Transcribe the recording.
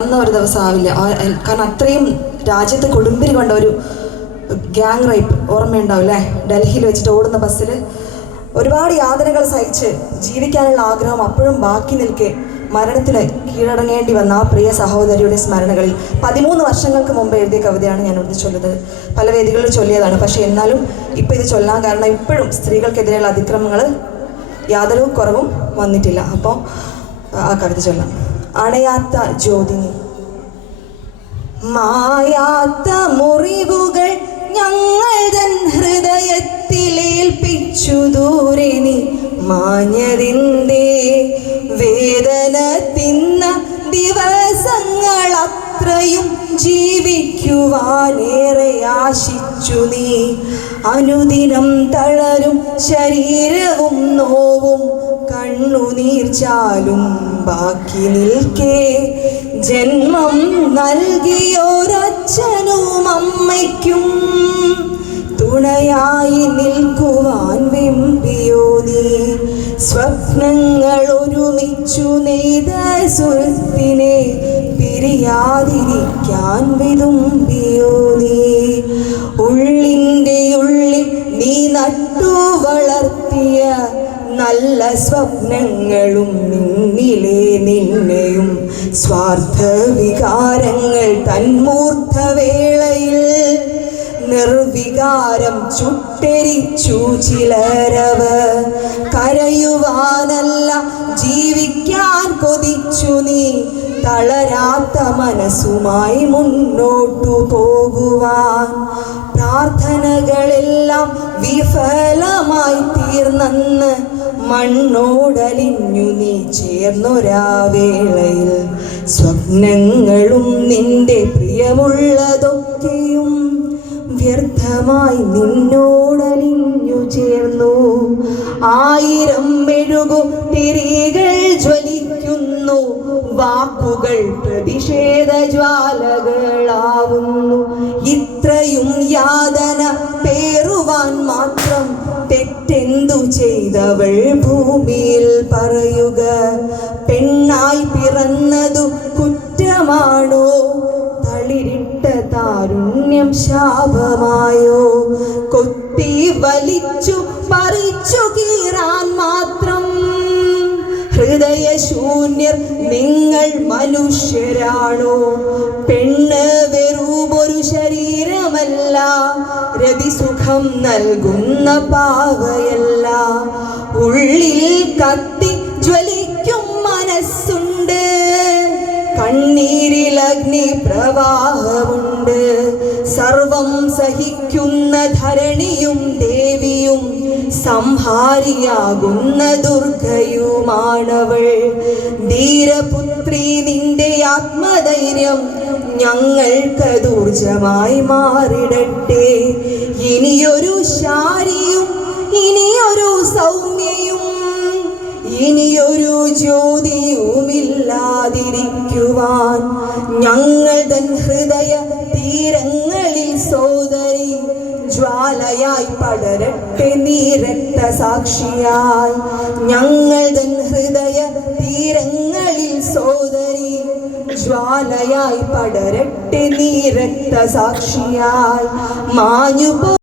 ഒരു ദിവസം ആവില്ല. കാരണം അത്രയും രാജ്യത്ത് കൊടുമ്പിരി കൊണ്ട ഒരു ഗ്യാങ് റേപ്പ് ഓർമ്മയുണ്ടാവും അല്ലേ? ഡൽഹിയിൽ വെച്ചിട്ട് ഓടുന്ന ബസ്സിൽ ഒരുപാട് യാതനകൾ സഹിച്ച് ജീവിക്കാനുള്ള ആഗ്രഹം അപ്പോഴും ബാക്കി നിൽക്കെ മരണത്തിന് കീഴടങ്ങേണ്ടി വന്ന ആ പ്രിയ സഹോദരിയുടെ സ്മരണകളിൽ 13 വർഷങ്ങൾക്ക് മുമ്പ് എഴുതിയ കവിതയാണ് ഞാൻ ഇവിടുന്ന് ചൊല്ലുന്നത്. പല വേദികളിൽ ചൊല്ലിയതാണ്. പക്ഷേ എന്നാലും ഇപ്പോൾ ഇത് ചൊല്ലാൻ കാരണം ഇപ്പോഴും സ്ത്രീകൾക്കെതിരെയുള്ള അതിക്രമങ്ങൾ യാതൊരു കുറവും വന്നിട്ടില്ല. അപ്പോൾ ആ കവിത ചൊല്ലാം. അണയാത്ത ജ്യോതിനി. മായാത്ത മുറിവുകൾ ഞങ്ങൾ തൻ ഹൃദയത്തിലേൽപ്പിച്ചു ദൂരെ നീ മാഞ്ഞതിൻ്റെ വേദന തിന്ന ദിവസങ്ങൾ അത്രയും ജീവിക്കുവാനേറെ ആശിച്ചു നീ. അനുദിനം തളരും ശരീരവും നോവും കണ്ണുനീർച്ചാലും ബാക്കി നിൽക്കേ ജന്മം നൽകിയോരച്ഛനും അമ്മയ്ക്കും തുണയായി നിൽക്കുവാൻ വെമ്പിയോ നീ. സ്വപ്നങ്ങൾ ഒരുമിച്ചു നെയ്ത സുഹൃത്തിനെ പിരിയാതിരിക്കാൻ വിതുമ്പിയോ നീ. ഉള്ളിൻ്റെ ഉള്ളിൽ നീ നട്ടു വളർത്തിയ നല്ല സ്വപ്നങ്ങളും നിന്നിലെ നിന്നെയും സ്വാർത്ഥ വികാരങ്ങൾ തന്മൂർത്തവേളയിൽ നിർവികാരം ചുട്ടെരിച്ചു ചിലരവ്. കരയുവാനല്ല ജീവിക്കാൻ കൊതിച്ചു നീ തളരാത്ത മനസ്സുമായി മുന്നോട്ടു പോകുവാൻ. പ്രാർത്ഥനകളെല്ലാം വിഫലമായി തീർന്നെന്ന് മണ്ണോടലിഞ്ഞു നീ ചേർന്നൊരാവേളയിൽ സ്വപ്നങ്ങളും നിന്റെ പ്രിയമുള്ളതൊക്കെയും വ്യർത്ഥമായി നിന്നോടലിഞ്ഞു ചേർന്നു. 1000 മെഴുകുതിരികൾ ജ്വലിക്കുന്നു, വാക്കുകൾ പ്രതിഷേധ ജ്വാലകളാവുന്നു. ഇത്രയും യാതന പേറുവാൻ മാത്രം തെറ്റെന്തു ചെയ്തവൾ ഭൂമിയിൽ പറയുക. പെണ്ണായി പിറന്നതു കുറ്റമാണോ? തളിരിട്ട താരുണ്യം ശാപമായോ? കൊത്തി വലിച്ചു പറിച്ചു കീറാൻ മാത്രം ഹൃദയശൂന്യർ നിങ്ങൾ മനുഷ്യരാണോ? പെണ്ണ് വെറുമൊരു ശരീരമല്ല, രതിസുഖം നൽകുന്ന പാവയല്ല. ഉള്ളിൽ കത്തി ജ്വലിക്കും മനസ്സുണ്ട്, കണ്ണീരിൽ അഗ്നി പ്രവാഹമുണ്ട്. സർവം സഹിക്കുന്ന ധരണിയും ദേവിയും സംഹാരിയാകുന്ന ദുർഗയുമാണവൾ. ധീരപുത്രി നിന്റെ ആത്മധൈര്യം ഞങ്ങൾക്കതൂർജമായി മാറിടട്ടെ. ഇനിയൊരു ശാരിയും ഇനിയൊരു സൗമ്യയും ഇനിയൊരു ജ്യോതിയുമില്ലാതിരിക്കുവാൻ ഞങ്ങൾ തൻ ഹൃദയ തീരങ്ങളിൽ സോദരി ജ്വാലയായി പടരട്ടെ നീ രക്തസാക്ഷിയായി. ഞങ്ങൾ തൻ ഹൃദയ തീരങ്ങളിൽ സോദരി ജ്വാലയായി പടരട്ടെ നീ രക്തസാക്ഷിയായി. മാഞ്ഞു